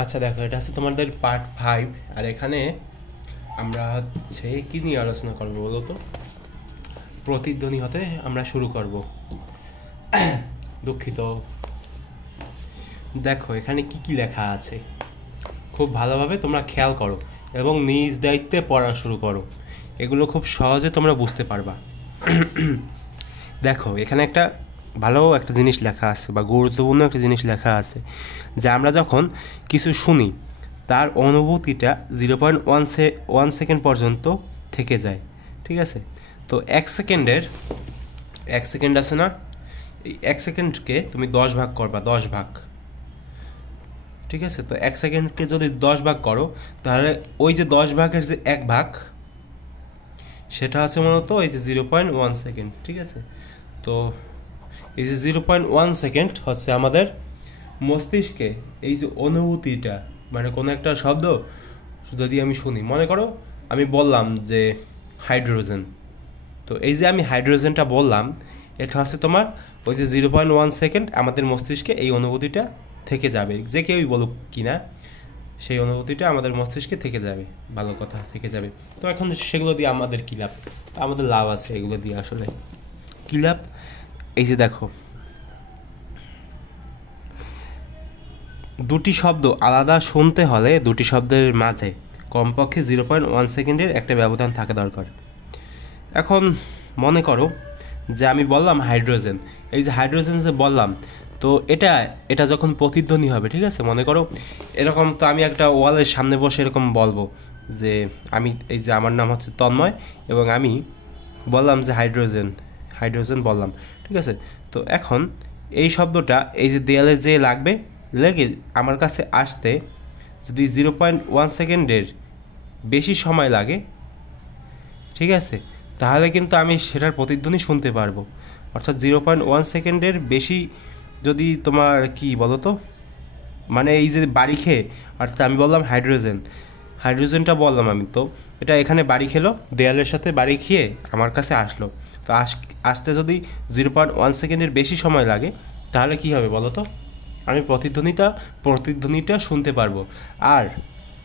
আচ্ছা দেখো, এটা হচ্ছে তোমাদের পার্ট 5। আর এখানে আমরা হচ্ছে কি নিয়ে আলোচনা করবো বলো তো? প্রতিধ্বনি হতে আমরা শুরু করব। দুঃখিত। দেখো এখানে কি কি লেখা আছে, খুব ভালোভাবে তোমরা খেয়াল করো এবং নিজ দায়িত্বে পড়া শুরু করো। এগুলো খুব সহজে তোমরা বুঝতে পারবা। দেখো এখানে একটা ভালো একটা জিনিস লেখা আছে বা গুরুত্বপূর্ণ একটা জিনিস লেখা আছে, যে আমরা যখন কিছু শুনি তার অনুভূতিটা 0.1 সেকেন্ড পর্যন্ত থেকে যায়। ঠিক আছে? তো 1 সেকেন্ড আছে না, এই 1 সেকেন্ডকে তুমি 10 ভাগ করবা, 10 ভাগ। ঠিক আছে? তো 1 সেকেন্ডকে যদি 10 ভাগ করো, তাহলে ওই যে 10 ভাগের যে 1 ভাগ, সেটা আছে মূলত এই যে 0.1 সেকেন্ড। ঠিক আছে? তো এই যে 0.1 সেকেন্ড হচ্ছে আমাদের মস্তিষ্কে এই যে অনুভূতিটা, মানে কোনো একটা শব্দ যদি আমি শুনি, মনে করো আমি বললাম যে হাইড্রোজেন, তো এই যে আমি হাইড্রোজেনটা বললাম, এটা হচ্ছে তোমার ওই যে 0.1 সেকেন্ড আমাদের মস্তিষ্কে এই অনুভূতিটা থেকে যাবে। যে কেউই বলুক কি না, সেই অনুভূতিটা আমাদের মস্তিষ্কে থেকে যাবে, ভালো কথা থেকে যাবে। তো এখন সেগুলো দিয়ে আমাদের কী লাভ? আমাদের লাভ আছে এগুলো দিয়ে। আসলে কী লাভ? এই যে দেখো, দুটি শব্দ আলাদা শুনতে হলে দুটি শব্দের মাঝে কমপক্ষে 0.1 সেকেন্ডের একটা ব্যবধান থাকা দরকার। এখন মনে করো যে আমি বললাম হাইড্রোজেন, এই যে হাইড্রোজেন যে বললাম, তো এটা যখন প্রতিধ্বনি হবে, ঠিক আছে, মনে করো এরকম, তো আমি একটা ওয়ালের সামনে বসে এরকম বলবো যে এই যে আমার নাম হচ্ছে তন্ময় এবং আমি বললাম যে হাইড্রোজেন বললাম। ঠিক আছে? তো এখন এই শব্দটা এই যে দেয়ালে যে লেগে আমার কাছে আসতে যদি 0.1 সেকেন্ডের বেশি সময় লাগে, ঠিক আছে, তাহলে কিন্তু আমি সেটার প্রতিধ্বনি শুনতে পারবো। অর্থাৎ 0.1 সেকেন্ডের বেশি যদি তোমার কি বলো তো, মানে এই যে বাড়ি খেয়ে, অর্থাৎ আমি বললাম হাইড্রোজেনটা বললাম আমি, তো এটা এখানে বাড়ি খেলো, দেয়ালের সাথে বাড়ি খেয়ে আমার কাছে আসলো। তো আসতে যদি 0.1 সেকেন্ডের বেশি সময় লাগে, তাহলে কি হবে বলো তো? আমি প্রতিধ্বনিটা শুনতে পারবো। আর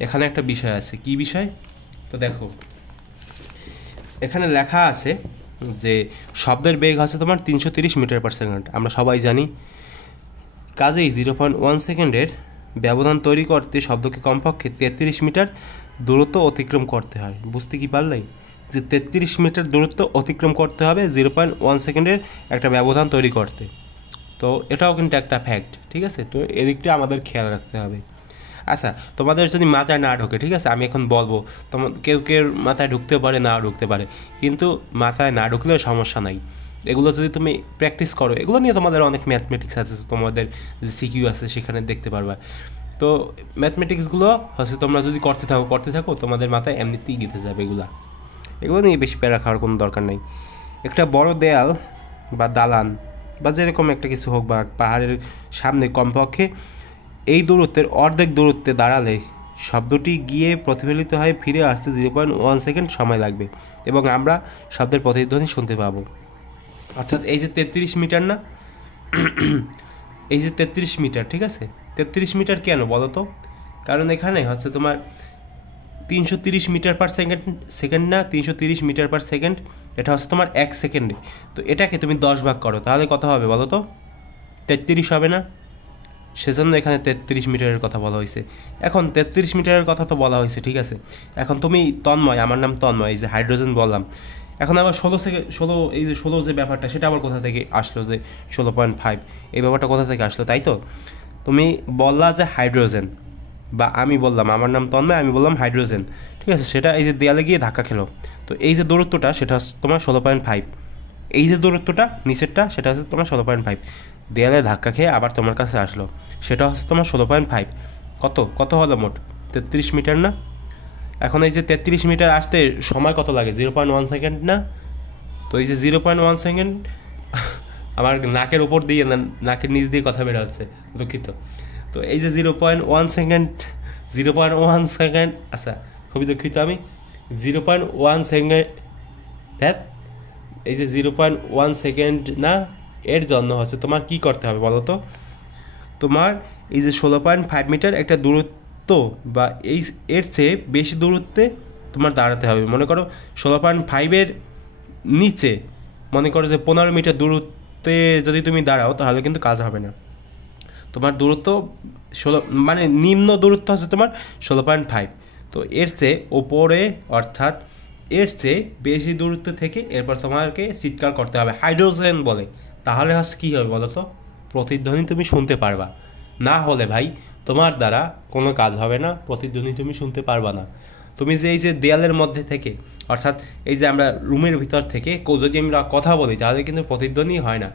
এখানে একটা বিষয় আছে, কি বিষয়? তো দেখো এখানে লেখা আছে যে শব্দের বেগ হচ্ছে তোমার 330 মিটার পার সেকেন্ড, আমরা সবাই জানি। কাজেই 0.1 সেকেন্ডের ব্যবধান তৈরি করতে শব্দকে কমপক্ষে 33 মিটার দূরত্ব অতিক্রম করতে হয়। বুঝতে কি পারলাই? যে 33 মিটার দূরত্ব অতিক্রম করতে হবে 0.1 সেকেন্ডের একটা ব্যবধান তৈরি করতে। তো এটাও কিন্তু একটা ফ্যাক্ট। ঠিক আছে? তো এদিকটা আমাদের খেয়াল রাখতে হবে। আচ্ছা, তোমাদের যদি মাথায় না ঢোকে, ঠিক আছে, আমি এখন বলবো, কেউ মাথায় ঢুকতে পারে, না ঢুকতে পারে, কিন্তু মাথায় না ঢুকলেও সমস্যা নাই। এগুলো যদি তুমি প্র্যাকটিস করো, এগুলো নিয়ে তোমাদের অনেক ম্যাথমেটিক্স আছে, তোমাদের যে সিকিউ আছে সেখানে দেখতে পারবা। তো ম্যাথমেটিক্সগুলো হচ্ছে তোমরা যদি করতে থাকো তোমাদের মাথায় এমনিতেই গেঁথে যাবে। এগুলো নিয়ে বেশি প্যারা খাওয়ার কোনো দরকার নেই। একটা বড় দেয়াল বা দালান বা যেরকম একটা কিছু হোক, বা পাহাড়ের সামনে কমপক্ষে এই দূরত্বের অর্ধেক দূরত্বে দাঁড়ালে শব্দটি গিয়ে প্রতিফলিত হয়ে ফিরে আসতে 0.1 সেকেন্ড সময় লাগবে এবং আমরা শব্দের প্রতিধ্বনি শুনতে পাবো। অর্থাৎ এই যে 33 মিটার না, এই যে 33 মিটার, ঠিক আছে, 33 মিটার কেন বলো তো? কারণ এখানে হচ্ছে তোমার 330 মিটার পার সেকেন্ড না, 330 মিটার পার সেকেন্ড, এটা হচ্ছে তোমার 1 সেকেন্ডে। তো এটাকে তুমি 10 ভাগ করো, তাহলে কত হবে বলো তো? 33 হবে না? সেজন্য এখানে 33 মিটারের কথা বলা হয়েছে। এখন 33 মিটারের কথা তো বলা হয়েছে, ঠিক আছে, এখন তুমি তন্ময়, আমার নাম তন্ময়, এই যে হাইড্রোজেন বললাম, এখন আবার 16 এই যে 16 যে ব্যাপারটা, সেটা আবার কোথা থেকে আসলো? যে 16.5 এই ব্যাপারটা কোথা থেকে আসলো? তাই তো তুমি বললা যে হাইড্রোজেন, বা আমি বললাম আমার নাম তন্ময়, আমি বললাম হাইড্রোজেন, ঠিক আছে, সেটা এই যে দেয়ালে গিয়ে ধাক্কা খেলো, তো এই যে দূরত্বটা সেটা হচ্ছে তোমার 16.5, এই যে দূরত্বটা নিচেরটা সেটা হচ্ছে তোমার 16.5, দেয়ালে ধাক্কা খেয়ে আবার তোমার কাছে আসলো, সেটা হচ্ছে তোমার 16.5। কত হলো মোট? 33 মিটার না? এখন এই যে 33 মিটার আসতে সময় কত লাগে? 0.1 সেকেন্ড না? তো এই যে 0.1 সেকেন্ড আমার নাকের উপর দিয়ে না, নাকের নিচ দিয়ে কথা বের হচ্ছে, দুঃখিত। তো এই যে 0.1 সেকেন্ড, আচ্ছা খুবই দুঃখিত, আমি 0.1 সেকেন্ড, এই যে 0.1 সেকেন্ড না, এর জন্য হচ্ছে তোমার কি করতে হবে বলো তো? তোমার এই যে 16.5 মিটার একটা দূরত্ব বা এর চেয়ে বেশি দূরত্বে তোমার দাঁড়াতে হবে। মনে করো 16.5-এর নিচে মনে করো যে 15 মিটার দূরত্বে যদি তুমি দাঁড়াও তাহলে কিন্তু কাজ হবে না। তোমার দূরত্ব মানে নিম্ন দূরত্ব হচ্ছে তোমার 16.5। তো এর চেয়ে ওপরে অর্থাৎ এর চেয়ে বেশি দূরত্ব থেকে এরপর তোমাকে চিৎকার করতে হবে হাইড্রোজেন বলে। তাহলে হচ্ছে কী হবে বলো তো? প্রতিধ্বনি তুমি শুনতে পারবা। না হলে ভাই তোমার দ্বারা কোনো কাজ হবে না, প্রতিধ্বনি তুমি শুনতে পারবা না। তুমি যে এই যে দেয়ালের মধ্যে থেকে অর্থাৎ এই যে আমরা রুমের ভিতর থেকে যদি আমরা কথা বলি তাহলে কিন্তু প্রতিধ্বনি হয় না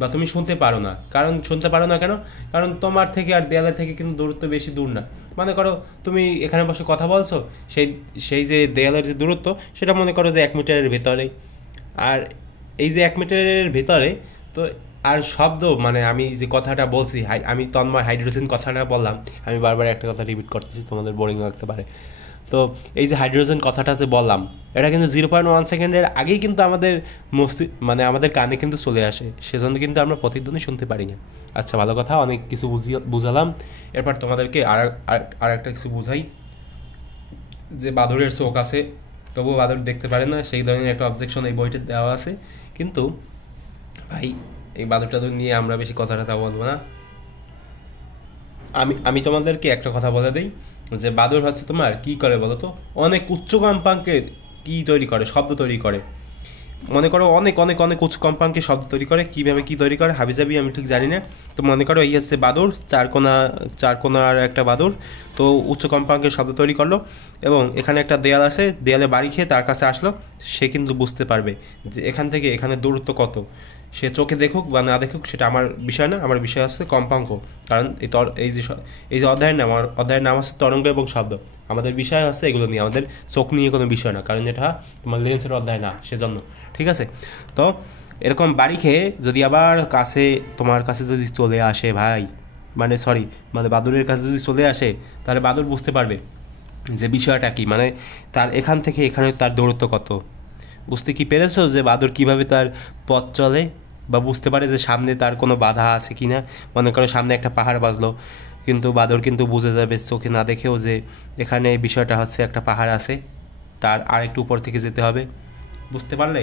বা তুমি শুনতে পারো না। কারণ শুনতে পারো না কেন? কারণ তোমার থেকে আর দেয়ালের থেকে কিন্তু দূরত্ব বেশি দূর না। মনে করো তুমি এখানে বসে কথা বলছো, সেই যে দেয়ালের যে দূরত্ব সেটা মনে করো যে 1 মিটারের ভেতরে। আর এই যে 1 মিটারের ভেতরে তো আর শব্দ মানে আমি যে কথাটা বলছি আমি তন্ময় হাইড্রোজেন কথাটা বললাম, আমি বারবার একটা কথা রিপিট করতেছি, তোমাদের বোরিং লাগতে পারে। তো এই যে হাইড্রোজেন কথাটা যে বললাম এটা কিন্তু 0.1 সেকেন্ডের আগেই কিন্তু আমাদের মানে আমাদের কানে কিন্তু চলে আসে, সেজন্য কিন্তু আমরা প্রতিধ্বনি শুনতে পারি না। আচ্ছা ভালো কথা, অনেক কিছু বুঝালাম। এরপর তোমাদেরকে আর একটা কিছু বুঝাই যে বাদুড়ের চোখ আছে তবুও বাদুড় দেখতে পারে না, সেই ধরনের একটা অবজেকশন এই বইটা দেওয়া আছে। কিন্তু ভাই এই বাদুড়টা নিয়ে আমরা বেশি কথা বলবো না। আমি তোমাদেরকে একটা কথা বলে দিই যে বাদুড় হচ্ছে তোমার কি করে বলো তো? অনেক উচ্চ কম্পাঙ্কের কি তৈরি করে, শব্দ তৈরি করে। মনে করো অনেক অনেক অনেক উচ্চ কম্পাঙ্কের শব্দ তৈরি করে। কীভাবে কী তৈরি করে হাবিজাবি আমি ঠিক জানি না। তো মনে করো এই হচ্ছে বাদুড়, চারকোনার একটা বাদুড়, তো উচ্চ কম্পাঙ্কের শব্দ তৈরি করলো এবং এখানে একটা দেয়াল আছে, দেয়ালে বাড়ি খেয়ে তার কাছে আসলো। সে কিন্তু বুঝতে পারবে যে এখান থেকে এখানে দূরত্ব কত। সে চোখে দেখুক বা না দেখুক সেটা আমার বিষয় না, আমার বিষয় হচ্ছে কম্পাঙ্ক। কারণ এই যে অধ্যায়ের নাম হচ্ছে তরঙ্গ এবং শব্দ। আমাদের বিষয় হচ্ছে এগুলো নিয়ে, আমাদের চোখ নিয়ে কোনো বিষয় না, কারণ এটা তোমার লেন্সের অধ্যায় না, সেজন্য। ঠিক আছে? তো এরকম বাড়ি খেয়ে যদি আবার তোমার কাছে যদি চলে আসে ভাই, মানে বাদুড়ের কাছে যদি চলে আসে তাহলে বাদুড় বুঝতে পারবে যে বিষয়টা কি, মানে তার এখান থেকে এখানে তার দূরত্ব কত। বুঝতে কি পেরেছো যে বাদুড় কীভাবে তার পথ চলে বা বুঝতে পারে যে সামনে তার কোনো বাধা আছে কি না? মনে করো সামনে একটা পাহাড় বাজলো, কিন্তু বাদুড় কিন্তু বুঝে যাবে চোখে না দেখেও যে এখানে বিষয়টা হচ্ছে একটা পাহাড় আছে, তার আরেকটু উপর থেকে যেতে হবে। বুঝতে পারলে?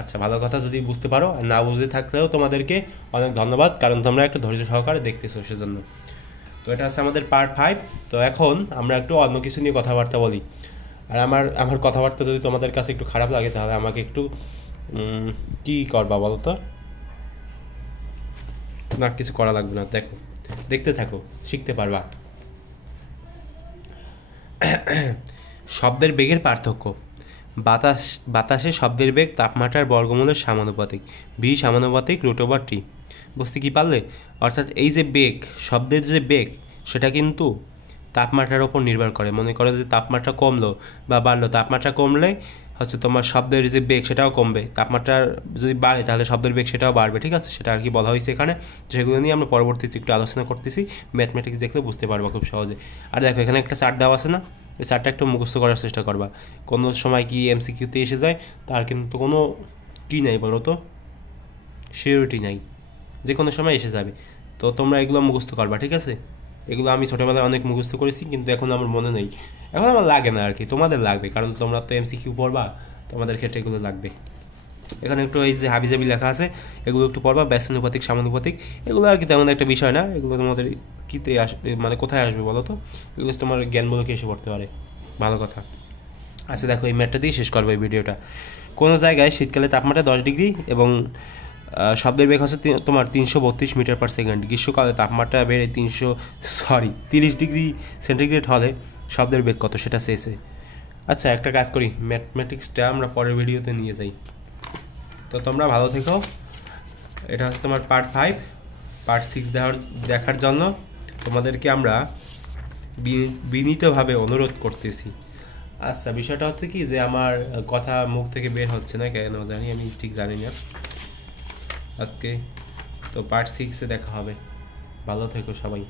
আচ্ছা ভালো কথা, যদি বুঝতে পারো। আর না বুঝে থাকলেও তোমাদেরকে অনেক ধন্যবাদ, কারণ তোমরা একটু ধৈর্য সহকারে দেখতেছো, সেজন্য। তো এটা হচ্ছে আমাদের পার্ট 5। তো এখন আমরা একটু অন্য কিছু নিয়ে কথাবার্তা বলি। আর আমার কথাবার্তা যদি তোমাদের কাছে একটু খারাপ লাগে তাহলে আমাকে একটু কি করবা বলো তো? না, কিছু করা লাগবে না, দেখতে থাকো, শিখতে পারবা। শব্দের বেগের পার্থক্য। বাতাসে শব্দের বেগ তাপমাত্রার বর্গমূলের সমানুপাতিক, ভি সমানুপাতিক √T। বুঝতে কি পারলে? অর্থাৎ এই যে বেগ, শব্দের যে বেগ সেটা কিন্তু তাপমাত্রার ওপর নির্ভর করে। মনে করো যে তাপমাত্রা কমলো বা বাড়লো, তাপমাত্রা কমলে হচ্ছে তোমার শব্দের যে বেগ সেটাও কমবে, তাপমাত্রা যদি বাড়ে তাহলে শব্দের বেগ সেটাও বাড়বে। ঠিক আছে? সেটা আর কি বলা হয়েছে এখানে। সেগুলো নিয়ে আমরা পরবর্তীতে একটু আলোচনা করতেছি, ম্যাথমেটিক্স দেখলে বুঝতে পারবা খুব সহজে। আর দেখো এখানে একটা চার্ট দেওয়া আছে না, এই চার্টটা একটু মুখস্থ করার চেষ্টা করবা। কোনো সময় কি MCQতে এসে যায় তার কিন্তু কোনো কী নাই বলো তো, সিওরিটি নাই, যে কোনো সময় এসে যাবে। তো তোমরা এগুলো মুখস্থ করবা। ঠিক আছে? এগুলো আমি ছোটোবেলায় অনেক মুখস্থ করেছি, কিন্তু এখন আমার মনে নেই, এখন আমার লাগে না আর কি। তোমাদের লাগবে, কারণ তোমরা তো MCQ পড়বা, তোমাদের ক্ষেত্রে এগুলো লাগবে। এখানে একটু এই যে হাবিজাবি লেখা আছে এগুলো একটু পড়বা, ব্যস্তানুপাতিক সমানুপাতিক, এগুলো আর কি তেমন একটা বিষয় না। এগুলো তোমাদের কীতে আসবে, মানে কোথায় আসবে বলো তো? এগুলো তোমার জ্ঞানমূলকে এসে পড়তে পারে। ভালো কথা। আচ্ছা দেখো, এই ম্যাটটা দিয়ে শেষ করবো এই ভিডিওটা। কোনো জায়গায় শীতকালে তাপমাত্রা 10 ডিগ্রি এবং শব্দের বেগ হচ্ছে তোমার 332 মিটার পার সেকেন্ড। গ্রীষ্মকালে তাপমাত্রা বেড়ে 30 ডিগ্রি সেন্টিগ্রেড হলে শব্দের বেগ কত সেটা শেষে। আচ্ছা একটা কাজ করি, ম্যাথমেটিক্সটা আমরা পরের ভিডিওতে নিয়ে যাই। তো তোমরা ভালো থেকো। এটা হচ্ছে তোমার পার্ট 5। পার্ট 6 দেখার জন্য তোমাদেরকে আমরা বিনীতভাবে অনুরোধ করতেছি। আচ্ছা বিষয়টা হচ্ছে কি যে আমার কথা মুখ থেকে বের হচ্ছে না কেন জানি, আমি ঠিক জানি না আজকে। তো পার্ট 6-এ দেখা হবে। ভালো থেকো সবাই।